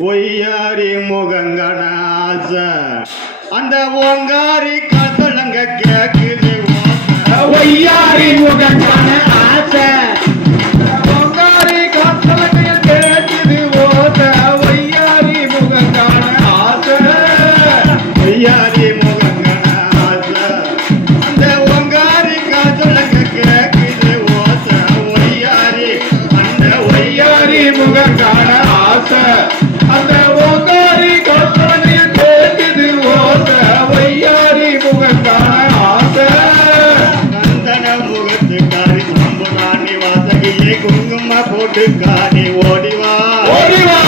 ஒய்யாரி முகங்கடாச அந்த ஓங்காரி காத்தலங்க கேக்குது. ஒய்யாரி முகங்கடாச குங்கும போட்டு காணி ஓடிவா. ஓடிவா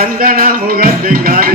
சந்தன முகத்து காரி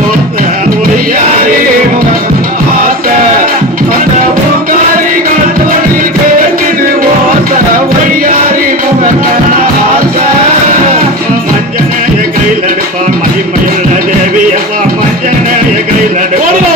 Bora,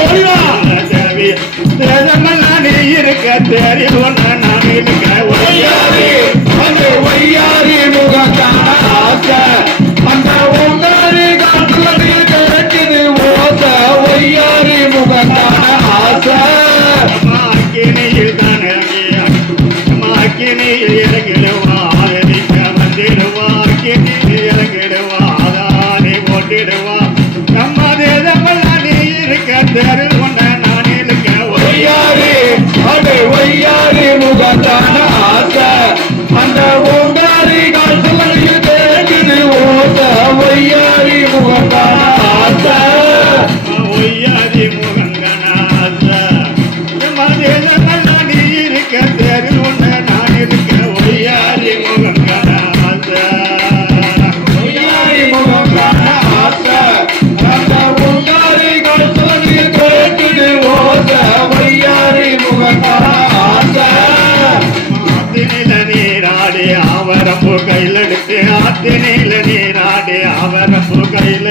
புகையில நீராடு அவர புகையில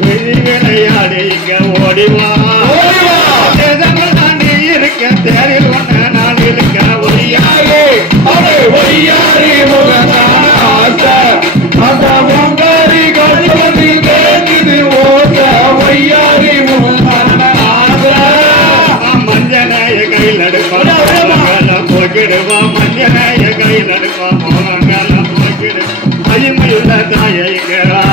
விளையாடு இங்க ஓடிவா. ನಾಯಕ